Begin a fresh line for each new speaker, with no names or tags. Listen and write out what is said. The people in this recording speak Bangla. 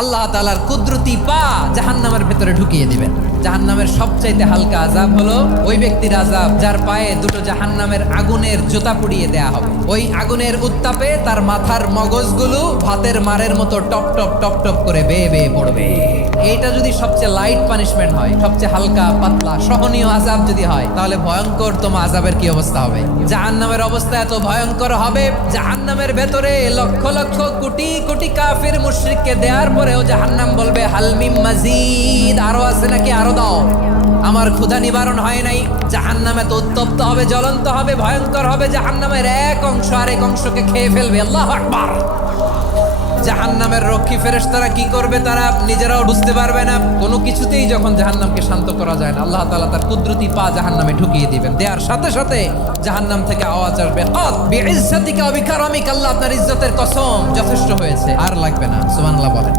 আল্লাহ তালার কুদরতি পা জাহান্নামের ভেতরে ঢুকিয়ে দিবেন জাহান নামের সবচাইতে হালকা আজাব হলো ওই ব্যক্তির আজাব যার পায়ে দুটো জাহান নামের আগুনের জুতা পুড়িয়ে দেয়া হবে ওই আগুনের উত্তাপে তার মাথার মগজগুলো ভাতের মারের মতো টপ টপ টপ টপ করে বেয়ে বেয়ে পড়বে এইটা যদি সবচেয়ে লাইট পানিশমেন্ট হয় সবচেয়ে হালকা পাতলা সহনীয় আজাব যদি হয় তাহলে ভয়ঙ্কর তোমার আজাবের কি অবস্থা হবে জাহান নামের অবস্থা এত ভয়ঙ্কর হবে জাহান নামের ভেতরে লক্ষ লক্ষ কোটি কোটি কাফের মুশ্রিককে দেওয়ার পরেও জাহান্নাম বলবে হালমিম মাজিদ আরো আছে নাকি আরো ছাড় দাও আমার ক্ষুধা নিবারণ হয় নাই জাহান্নামে তো উত্তপ্ত হবে জ্বলন্ত হবে ভয়ঙ্কর হবে জাহান্নামের এক অংশ আরেক অংশকে খেয়ে ফেলবে আল্লাহ আকবার জাহান্নামের নামের রক্ষী ফেরেশতারা কি করবে তারা নিজেরাও বুঝতে পারবে না কোনো কিছুতেই যখন জাহান্নামকে শান্ত করা যায় না আল্লাহ তালা তার কুদরতি পা জাহান্নামে ঢুকিয়ে দিবেন দেওয়ার সাথে সাথে জাহান্নাম থেকে আওয়াজ আসবে ইজ্জতিকে অবিকারমিক আল্লাহ আপনার ইজ্জতের কসম যথেষ্ট হয়েছে আর লাগবে না সুমান আল্লাহ বলেন